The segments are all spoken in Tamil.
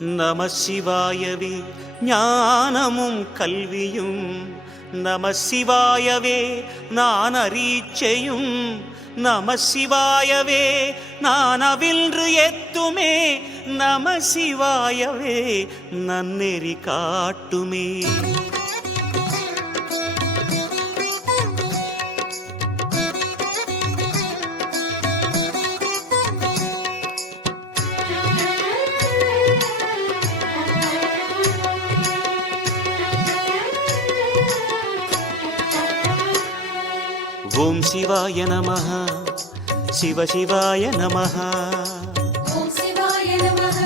நம சிவாயவே ஞானமும் கல்வியும், நம சிவாயவே நான் அரீச்சையும், நம சிவாயவே நான் அவின்று எத்துமே, நம சிவாயவே நன்னெறி காட்டுமே. ஓம் சிவாய நமஹ, சிவ சிவாய நமஹ. ஓம் சிவாய நமஹ,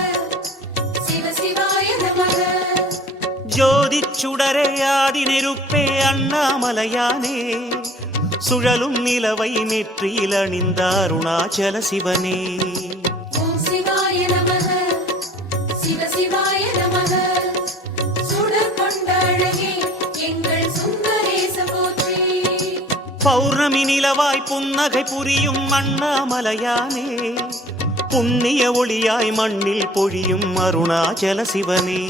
சிவ சிவாய நமஹ. ஜோதி சுடரே ஆதி நெருப்பே அண்ணாமலையானே, சுழலும் நிலவை நெற்றியில் அணிந்த அருணாச்சல சிவனே. ஓம் சிவாய நமஹ, சிவ சிவாய நமஹ. சுடர் கொண்ட அழகே எங்கள் சுந்தரேச போற்றி. பௌர்ணமி நிலவாய் புன்னகை புரியும் அண்ணாமலையானே, புண்ணிய ஒளியாய் மண்ணில் பொழியும் அருணாச்சல சிவனே.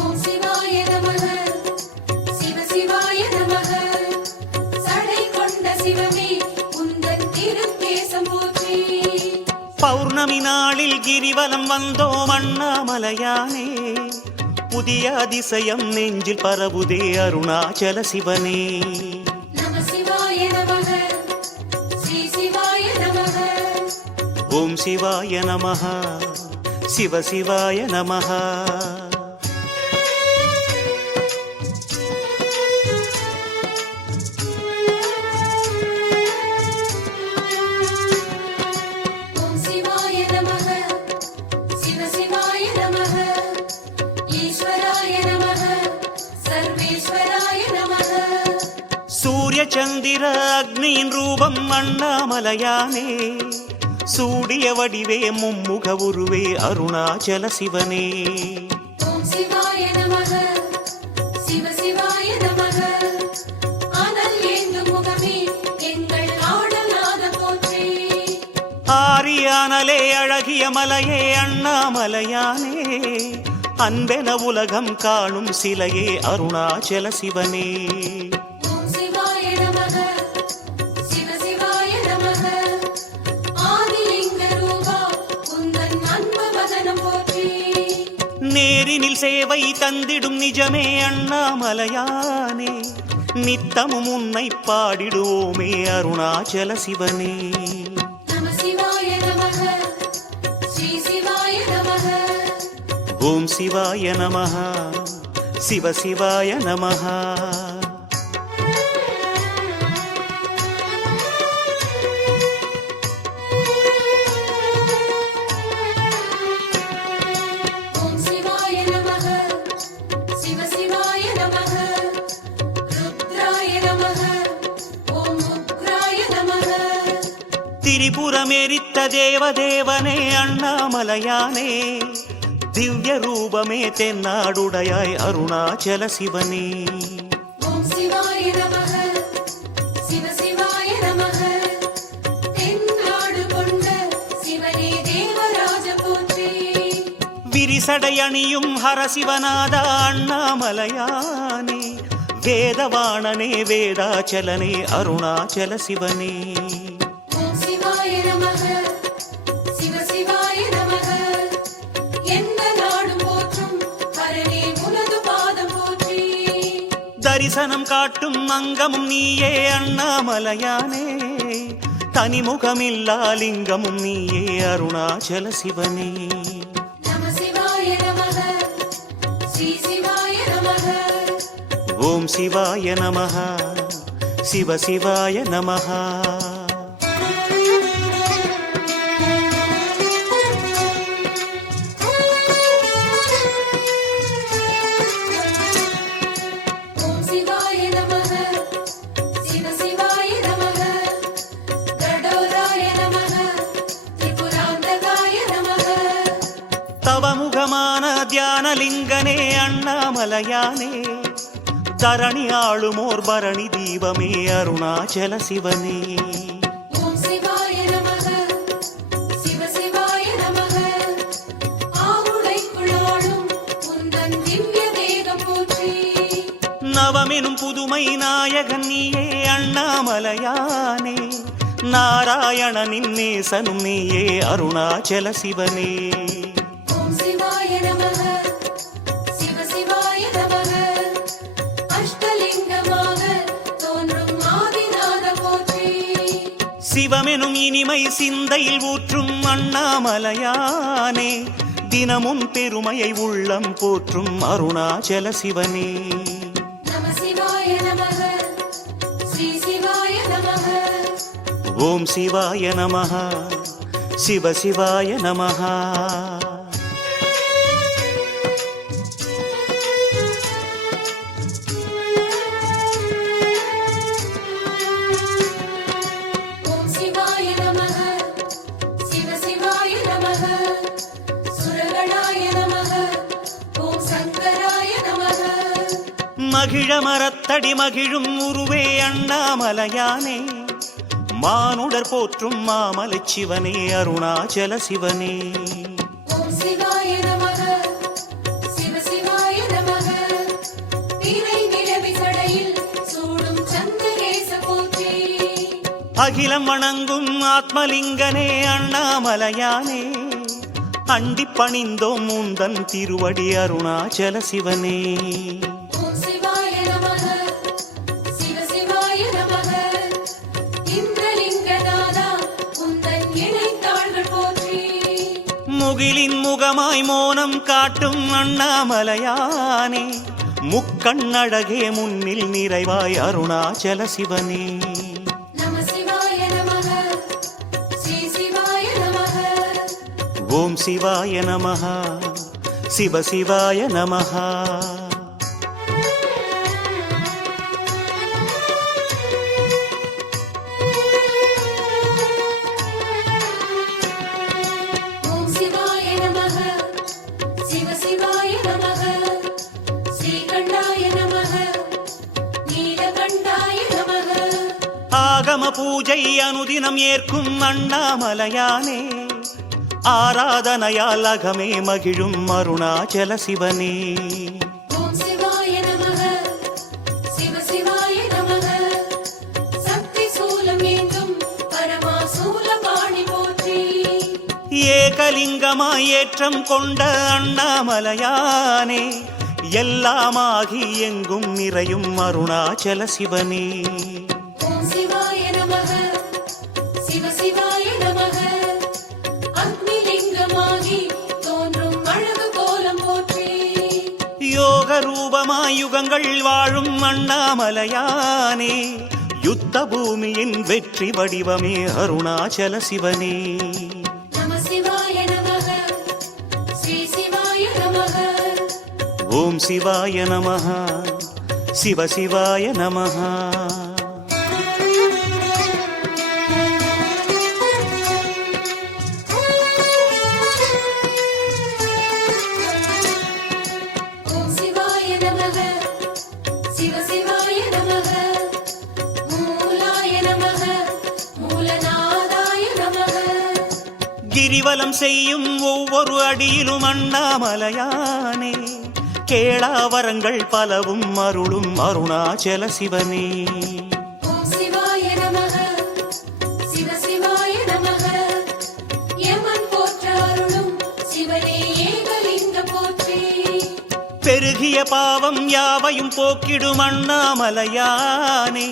ஓம் சிவாய நமஹ, சிவ சிவாய நமஹ. சடை கொண்ட சிவமே உந்தன் திருக்கேசம் போற்றி. பௌர்ணமி நாளில் கிரிவலம் வந்தோம் அண்ணாமலையானே, புதிய அதிசயம் நெஞ்சில் பரவுதே அருணாச்சல சிவனே. ஓம் சிவாய நமஹ, சிவ சிவாய நமஹ. ஓம் சிவாய நமஹ, சிவ சிவாய நமஹ. ஈஸ்வராய நமஹ, சர்வேஸ்வராய நமஹ. சூரிய சந்திர அக்னியின் ரூபம் அண்ணாமலையானே, சூடிய வடிவே மும்முக உருவே அருணாச்சல சிவனே. ஓம் சிவாய நமஹ, சிவ சிவாய நமஹ. அனல் ஏந்தும் முகமே எங்கள் ஆடலாத போற்றி. ஆரியானலே அழகிய மலையே அண்ணாமலையானே, அன்பென உலகம் காணும் சிலையே அருணாச்சல சிவனே. ஓம் சிவாய நமஹ, சிவ சிவாய நமஹ. ஆதிலிங்க ரூபா உந்தன் அன்பு வதனம் போற்றி. நேரினில் சேவை தந்திடும் நிஜமே அண்ணாமலையானே, நித்தமும் உன்னை பாடிடுவோமே அருணாச்சல சிவனே. நம சிவாய நமஹ, ஸ்ரீ சிவாய நமஹ. ஓம் சிவாய நமஹ, சிவ சிவாய நமஹ. ஓம் சிவாய நமஹ, சிவ சிவாய நமஹ. ருத்ராய நமஹ, ஓம் உக்ராய நமஹ. திரிபுரமெரித்த தேவதேவனே அண்ணாமலையானே, திவ்ய ரூபமே தென்னாடுடையாய் அருணாச்சல சிவனே. ஓம் சிவாய நமஹ, சிவ சிவாய நமஹ. தென்னாடு கொண்ட சிவனே தேவராஜ போற்றி. விரிசடை அணியும் ஹரசிவநாதா அண்ணாமலையானே, வேதவாணனே வேதாச்சலனே அருணாச்சல சிவனே. ஓம் சிவாய நமஹ, சிவ சிவாய நமஹ. எந்த நாடும் போற்றும் ஹரனே உனது பாதம் போற்றி. தரிசனம் காட்டும் அங்கமும் நீயே அண்ணாமலையானே, தனிமுகமில்லா லிங்கமும் நீயே அருணாச்சல சிவனே. நம சிவாய நமஹ, ஸ்ரீ சிவாய நமஹ. ஓம் சிவாய நமஹ, சிவ சிவாய நமஹ. ஓம் சிவாய நமஹ, சிவ சிவாய நமஹ. கடோராய நமஹ, திரிபுராந்தகாய நமஹ. தவமுகமான தியானலிங்கனே அண்ணாமலையானே, தரணி ஆளுமோர் பரணி தீபமே அருணாச்சல சிவனே. ஓம் சிவாய நமஹ, சிவ சிவாய நமஹ. ஆவுடைக்குள் பெருமை நாயகன் நீயே அண்ணாமலையானே நாராயணனின் நேசனும் நீயே அருணாச்சல சிவனே ஓம் சிவாய நமः சிவ சிவாய நமः அஷ்டலிங்கமாக தோன்றும் ஆதிநாத போற்றி சிவமெனும் இனிமை சிந்தையில் ஊற்றும் அண்ணாமலையானே தினமும் பெருமையை உள்ளம் போற்றும் அருணாச்சல சிவனே நம சிவாய நமः ஸ்ரீ சிவாய நமः ஓம் சிவாய நமः சிவ சிவாய நமः ஓம் சிவாய நமः சிவ சிவாய நமः சுரகணாய நமः ஓம் சங்கராய நமः மகிழ மரத்தடி மகிழும் உருவே அண்ணாமலையானே மானுடர் போற்றும் மாமலை சிவனே அருணாச்சல சிவனே ஓம் சிவாய நமः சிவ சிவாய நமः திரை நிலவி சடையில் சூடும் சந்திரேச போற்றி அகிலம் வணங்கும் ஆத்மலிங்கனே அண்ணாமலையானே அண்டிப் பணிந்தோம் முந்தன் திருவடி அருணாச்சல சிவனே ஓம் சிவாய நமः சிவ சிவாய நமः இந்திரலிங்கநாதா உந்தன் இணைத்தாள்கள் போற்றி முகிலின் முகமாய் மோனம் காட்டும் அண்ணாமலையானே முக்கண்ணழகே முன்னில் நிறைவாய் அருணாச்சல சிவனே நம சிவாய நமः ஸ்ரீ சிவாய நமः ஓம் சிவாய நமः சிவ சிவாய நமः ஓம் சிவாய நமः சிவ சிவாய நமः ஸ்ரீகண்டாய நமः நீலகண்டாய நமः ஆகம பூஜை அனுதினம் ஏற்கும் அண்ணாமலையானே ஆராதனையால் அகமே மகிழும் அருணாச்சல சிவனே ஓம் சிவாய நமः சிவ சிவாய நமः சக்தி சூலம் ஏந்தும் பரமா சூலபாணி போற்றி ஏகலிங்கமாய் ஏற்றம் கொண்ட அண்ணாமலையானே எல்லாமாகி எங்கும் நிறையும் அருணாச்சல சிவனே ஓம் சிவாய நமः சிவ சிவாய நமः அக்னிலிங்கமாகி தோன்றும் அழகு கோலம் போற்றி யோக ரூபமாய் யுகங்கள் வாழும் அண்ணாமலையானே யுத்த பூமியின் வெற்றி வடிவமே அருணாச்சல சிவனே நம சிவாய நமः ஸ்ரீ சிவாய நமः ஓம் சிவாய நமः சிவ சிவாய நமः ஓம் சிவாய நமः சிவ சிவாய நமः மூலாய நமः மூலநாதாய நமः கிரிவலம் செய்யும் ஒவ்வொரு அடியிலும் அண்ணாமலையானே கேளாவரங்கள் பலவும் அருளும் அருணாச்சல சிவனே ஓம் சிவாய நமः சிவ சிவாய நமः யமன் போற்ற அருளும் சிவனே ஏகலிங்க போற்றி பெருகிய பாவம் யாவையும் போக்கிடும் அண்ணாமலையானே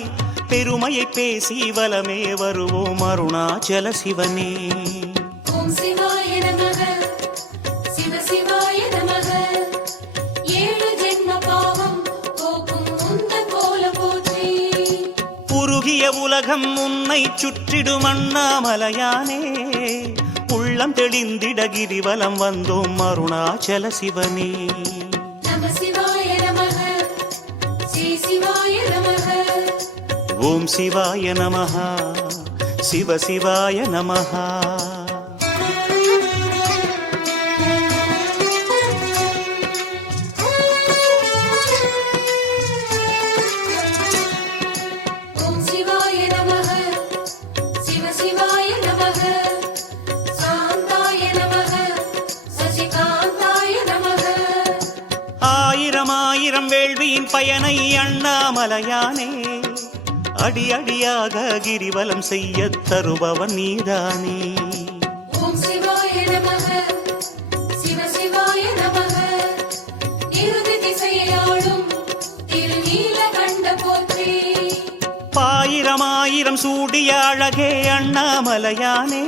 பெருமையை பேசி வலமே வருவோம் அருணாச்சல சிவனே ஓம் சிவாய நமः சிவ சிவாய நமः ஏழு ஜென்ம பாவம் போக்கும் உந்தன் கோலம் போற்றி உருகிய உலகம் உன்னை சுற்றிடும் அண்ணாமலையானே உள்ளம் தெளிந்திட கிரிவலம் வந்தோம் அருணாச்சல சிவனே நம சிவாய நமः ஸ்ரீ சிவாய நமः ஓம் சிவாய நமः சிவ சிவாய நமः ஓம் சிவாய நமः சிவ சிவாய நமः சாந்தாய நமः சசிகாந்தாய நமः ஆயிரம் வேள்வியின் பயனை அண்ணாமலையானே அடி அடியாக கிரிவலம் செய்ய தருபவன் நீதானே. ஓம் சிவாய நமக சிவ சிவாய நமக நிருதி திசையாளும் திருநீலகண்ட போற்றி. ஆயிரம் சூடிய அழகே அண்ணாமலையானே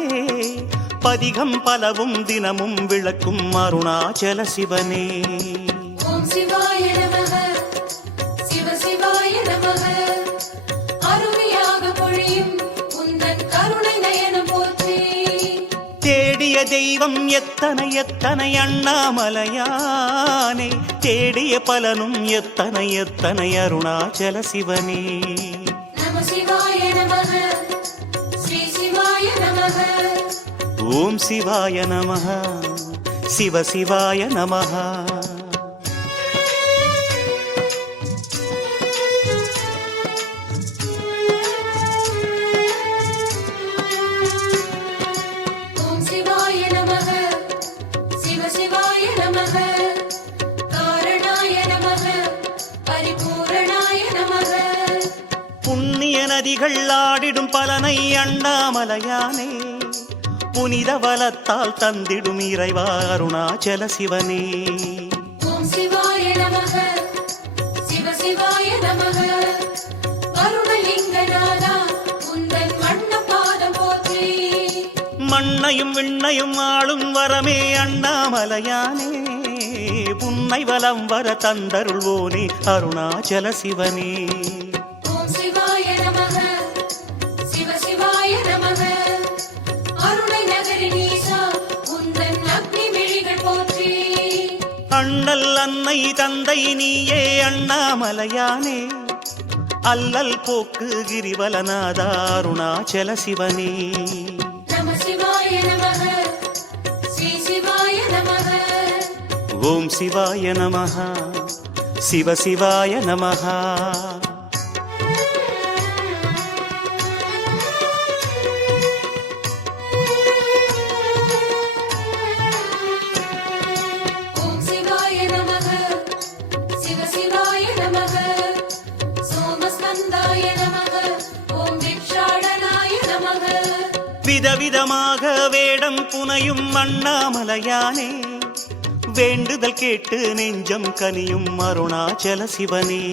பதிகம் பலவும் தினமும் விளக்கும் அருணாச்சல சிவனே. ஓம் சிவாய நமக சிவ சிவாய நமக அருமையாக பொழியும் உந்தன் கருணை நயனம் போற்றி. தேடிய தெய்வம் எத்தனை எத்தனை அண்ணாமலையானே தேடிய பலனும் எத்தனை எத்தனை அருணாச்சல சிவனே. நம சிவாய நமக ஸ்ரீ சிவாய நமக. ஓம் சிவாய நமः சிவ சிவாய நமः. ஓம் சிவாய நமக சிவ சிவாய நமக காரணாய நமக பரிபூரணாய நமக. புண்ணிய நதிகள் ஆடிடும் பலனை அண்ணாமலையானே புனித வலத்தால் தந்திடும் இறைவா அருணாச்சல சிவனே. ஓம் சிவாய நமக சிவ சிவாய நமக வருணலிங்கநாதா உந்தன் வண்ண பாதம் போற்றி. மண்ணையும் விண்ணையும் ஆளும் வரமே அண்ணாமலையானே புன்னை வலம் வர தந்தருள்வோனே அருணாச்சல சிவனே. ஓம் சிவாய நமக சிவ சிவாய நமக அருணை நகரி நீசா உந்தன் அக்னி விழிகள் போற்றி. அண்ணல் அன்னை தந்தை நீயே அண்ணாமலையானே அல்லல் போக்கு கிரிவலநாதா அருணாச்சல சிவனே. நம சிவாய நமக ஸ்ரீ சிவாய நமக. ஓம் சிவாய நமः சிவ சிவாய நமः. ஓம் சிவாய நமக சிவ சிவாய நமக சோமஸ்கந்தாய நமக ஓம் விக்ஷாடனாய நமக. விதவிதமாக வேடம் புனையும் அண்ணாமலையானே வேண்டுதல் கேட்டு நெஞ்சம் கனியும் அருணாச்சல சிவனே.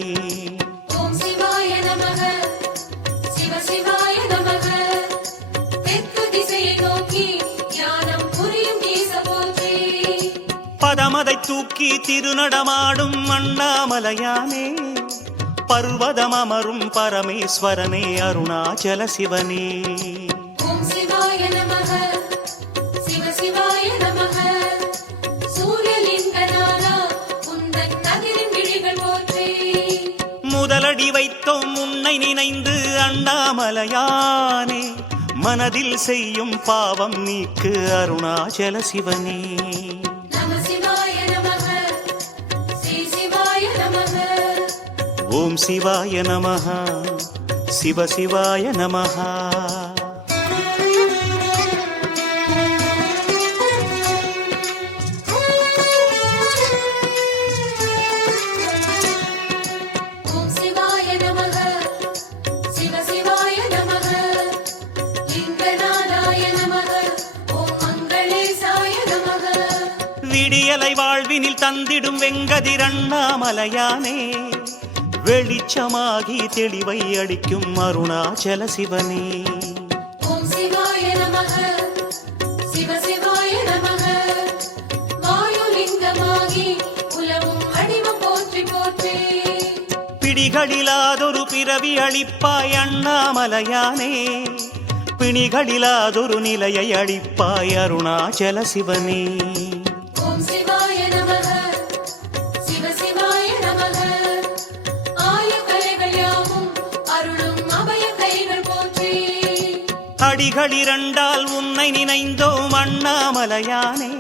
ஓம் சிவாய நமக சிவ சிவாய நமக தெற்கு திசையை நோக்கி ஞானம் புரியும் ஈச போற்றி. பதமதை தூக்கி திருநடமாடும் அண்ணாமலையானே பர்வதம் அமரும் பரமேஸ்வரனே அருணாச்சல சிவனே. ஓம் சிவாய நமக சிவ சிவாய நமக சூரியலிங்கநாதா உந்தன் கதிரின் விழிகள் போற்றி. முதலடி வைத்தோம் உன்னை நினைந்து அண்ணாமலையானே மனதில் செய்யும் பாவம் நீக்கு அருணாச்சல சிவனே. நம சிவாய நமக ஸ்ரீ சிவாய நமக. ஓம் சிவாய நமः சிவ சிவாய நமः. ஓம் சிவாய நமக சிவ சிவாய நமக லிங்கநாதாய நமக ஓம் மங்களேசாய நமக. விடியலை வாழ்வினில் தந்திடும் வெங்கதிர் அண்ணாமலையானே வெளிச்சமாகி தெளிவை அளிக்கும் அருணாச்சல சிவனே. ஓம் சிவாய நமக சிவ சிவாய நமக வாயுலிங்கமாகி உலவும் அடிவம் போற்றி போற்றி. பிடிகளிலாதொரு பிறவி அளிப்பாய் அண்ணாமலையானே பிணிகளிலாதொரு நிலையை அளிப்பாய் அருணாச்சல சிவனே. ஓம் சிவாய நமக சிவ சிவாய நமக ஆயக்கலைகள் யாவும் அருளும் அபய கைகள் போற்றி. அடிகளிரண்டால் உன்னை நினைந்தோம் அண்ணாமலையானே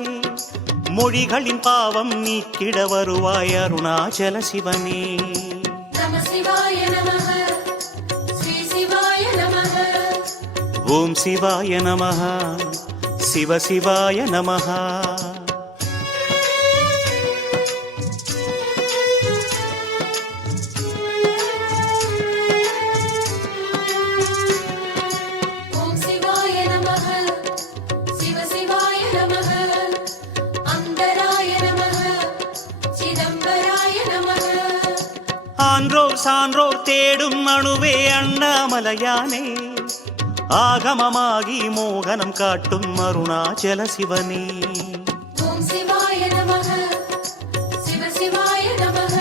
மொழிகளின் பாவம் நீக்கிட வருவாய் அருணாச்சல சிவனே. நம சிவாய நமக ஸ்ரீ சிவாய நமக. ஓம் சிவாய நமः சிவ சிவாய நமः. ஆன்றோர் சான்றோர் தேடும் அணுவே அண்ணாமலையானே ஆகமமாகி மோகனம் காட்டும் அருணாச்சல சிவனே ஓம் சிவாய நமக சிவ சிவாய நமக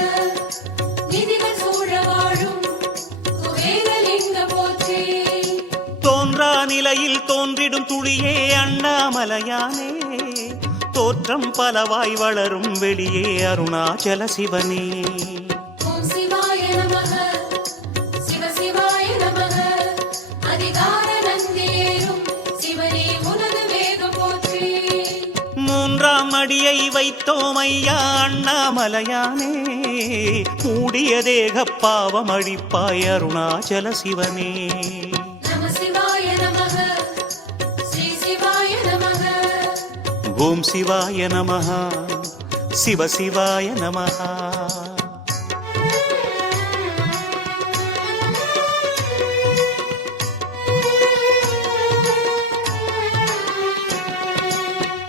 நிதிகள் சூழ வாழும் குபேரலிங்க போற்றி தோன்றா நிலையில் தோன்றிடும் துளியே அண்ணாமலையானே தோற்றம் பலவாய் வளரும் வெளியே அருணாச்சல சிவனே ஓம் சிவாய நமக சிவ சிவாய நமக அதிகார நந்தியேறும் சிவனே உனது வேகம் போற்றி மூன்றாம் அடியை வைத்தோம் ஐயா அண்ணாமலையானே மூடிய தேக பாவம் அழிப்பாய் அருணாச்சல சிவனே நம சிவாய நமக ஸ்ரீ சிவாய நமக ஓம் சிவாய நமः சிவ சிவாய நமः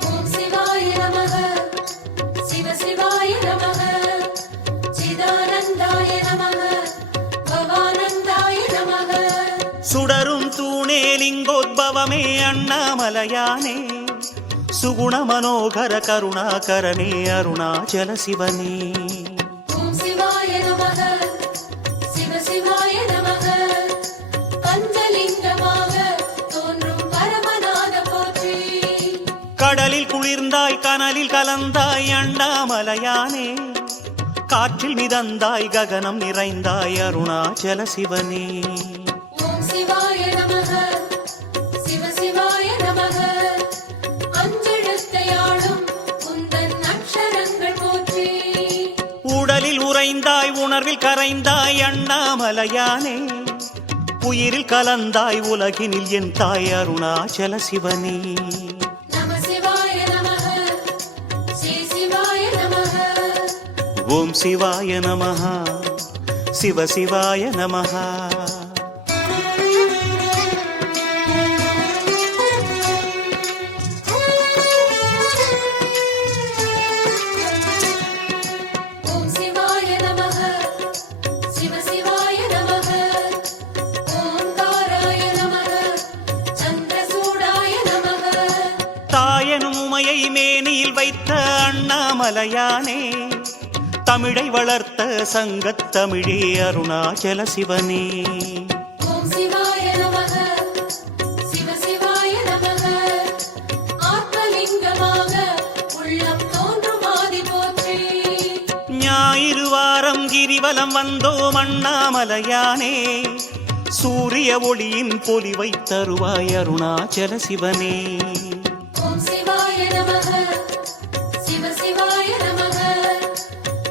ஓம் சிவாய நமக சிவ சிவாய நமக சிதானந்தாய நமக பவானந்தாய நமக சுடரும் தூணே லிங்கோத்பவமே அண்ணாமலையானே சுகுண மனோகர கருணாகரனே அருணாச்சல சிவனே ஓம் சிவாய நமக சிவ சிவாய நமக பஞ்சலிங்கமாக தோன்றும் பரமநாத போற்றி கடலில் குளிர்ந்தாய் கனலில் கலந்தாய் அண்ணாமலையானே காற்றில் மிதந்தாய் ககனம் நிறைந்தாய் அருணாச்சல சிவனே ஓம் சிவாய நமக சிவ சிவாய நமக அஞ்செழுத்தையாளும் உந்தன் அக்ஷரங்கள் போற்றி உடலில் உறைந்தாய் உணர்வில் கரைந்தாய் அண்ணாமலையானே உயிரில் கலந்தாய் உலகினில் என் தாய் அருணாச்சல சிவனே நம சிவாய நமக ஸ்ரீ சிவாய நமக ஓம் சிவாய நமः சிவ சிவாய நமः ஓம் சிவாய நமக சிவ சிவாய நமக ஓங்காராய நமக சந்திரசூடாய நமக தாயனும் உமையை மேனியில் வைத்த அண்ணாமலையானே தமிழை வளர்த்த சங்கத் தமிழே அருணாச்சல சிவனே ஓம் சிவாய நமக சிவ சிவாய நமக ஆத்மலிங்கமாக உள்ளம் தோன்றும் ஆதி போற்றி ஞாயிறு வாரம் கிரிவலம் வந்தோம் அண்ணாமலையானே சூரிய ஒளியின் பொலிவை தருவாய் அருணாச்சல சிவனே ஓம் சிவாய நமக சிவ சிவாய நமக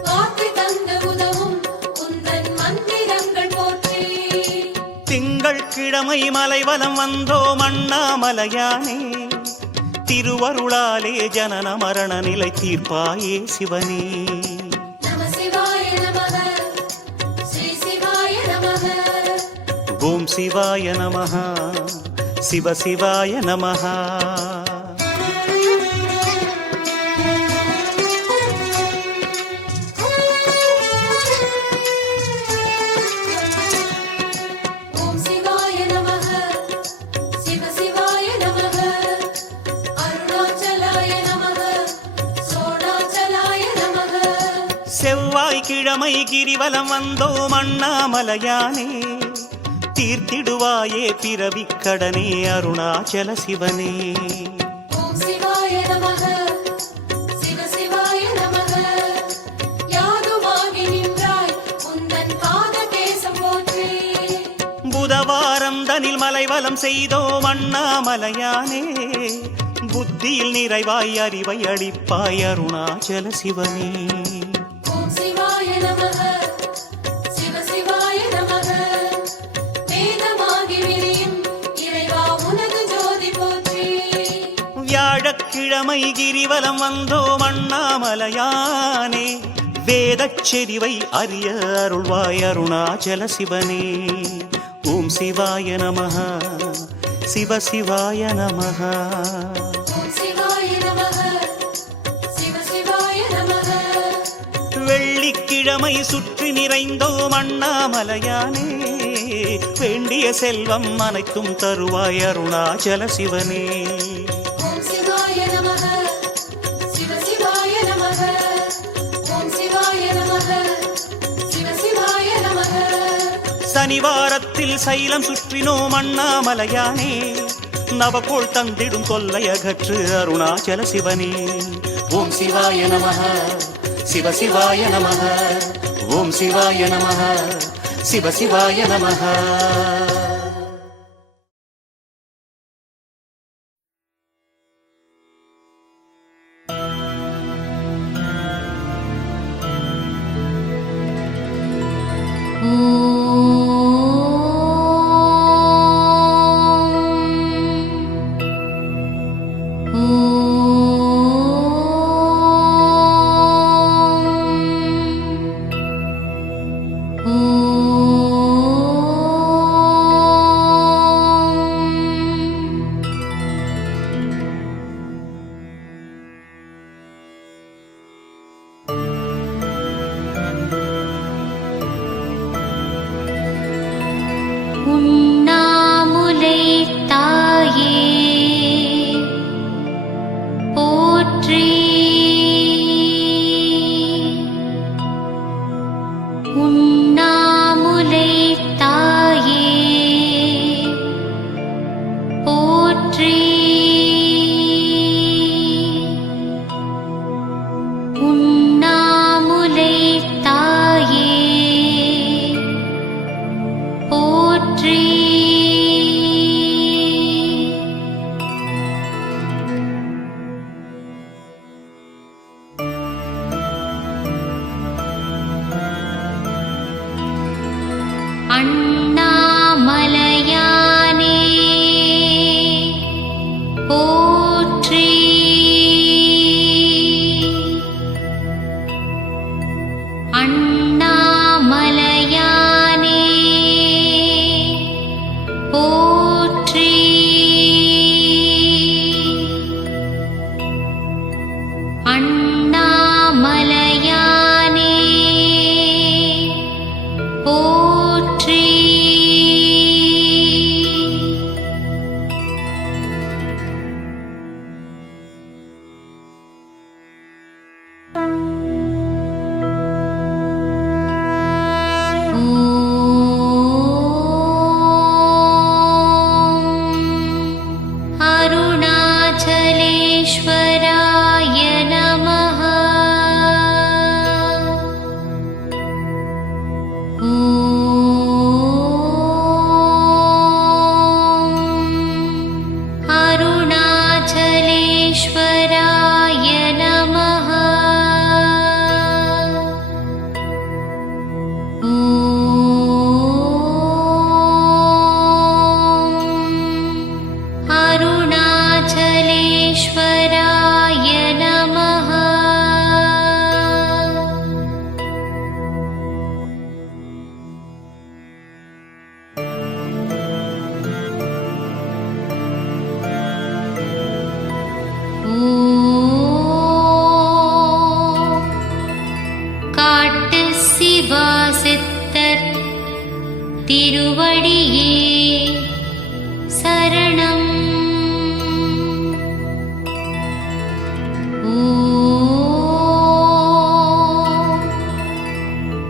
வாக்கு தந்து உதவும் உந்தன் மந்திரங்கள் போற்றி திங்கள் கிழமை மலைவலம் வந்தோம் அண்ணாமலையானே திருவருளாலே ஜனன மரண நிலை தீர்ப்பாயே சிவனே நம சிவாய நமக ஸ்ரீ சிவாய நமக ஓம் சிவாய நமः சிவ சிவாய நமः ஓம் சிவாய நமக சிவ சிவாய நமக அருணாச்சலாய நமக சோணாச்சலாய நமக செவ்வாய்க்கிழமை கிரிவலம் வந்தோம் அண்ணாமலையானே தீர்த்திடுவாயே பிறவிக் கடனே அருணாச்சல சிவனே ஓம் சிவாய நமக சிவ சிவாய நமக யாதுமாகி நின்றாய் உந்தன் பாத தேசம் போற்றி புதவாரம் தனில் மலைவலம் செய்தோம் அண்ணாமலையானே புத்தியில் நிறைவாய் அறிவை அளிப்பாய் அருணாச்சல சிவனே ஓம் சிவாய நமக சிவ சிவாய நமக வேதமாகி விரியும் இறைவா உனது ஜோதி போற்றி வியாழக்கிழமை கிரிவலம் வந்தோம் அண்ணாமலையானே வேதச் செறிவை அறிய அருள்வாய் அருணாச்சல சிவனே ஓம் சிவாய நமः சிவ சிவாய நமः ஓம் சிவாய நமக சிவ சிவாய நமக வெள்ளிக்கிழமை இளமை சுற்றி நிறைந்தோம் அண்ணாமலையானே, வேண்டிய செல்வம் அனைத்தும் தருவாய் அருணாச்சல சிவனே. ஓம் சிவாய நமக சிவ சிவாய நமக ஓம் சிவாய நமக சிவ சிவாய நமக. சனிவாரத்தில் சைலம் சுற்றினோம் அண்ணாமலையானே, நவகோள் தந்திடும் தொல்லையகற்று அருணாச்சல சிவனே. ஓம் சிவாய நமக சிவ சிவாய நமக ஓம் சிவாய நமக சிவ சிவாய நமக. உண்ணாமுலை தாயே போற்றி, உண்ணாமுலை தாயே போற்றி, உண்ணாமுலை தாயே போற்றி. அண்ணாமலையானே போற்றி, அண்ணாமலையானே போற்றி, அண்ணாமலையானே போற்றி. அருணாச்சலேஸ்வராய நமः. அருணாச்சலேஸ்வராய நமः. அருணாச்சலேஸ்வராய நமः. காட்டு சிவாசித்தர் திருவடியே சரணம்.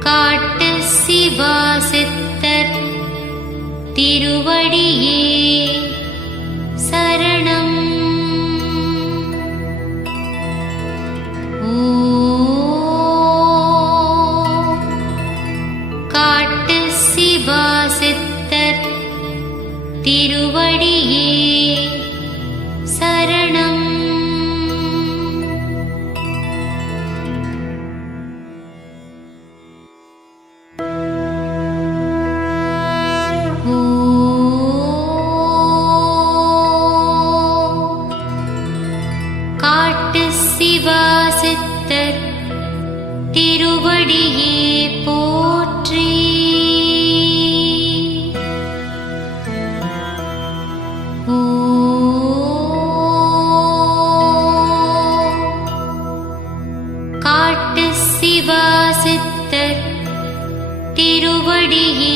காட்டு சிவாசித்தர் திருவடியே சரணம். காட்டு சிவாசித்தர் திருவடியே சரணம். காட்டு சிவாசித்தர் திருவடியே போற்றி. காட்டு சிவாசித்தர் திருவடியே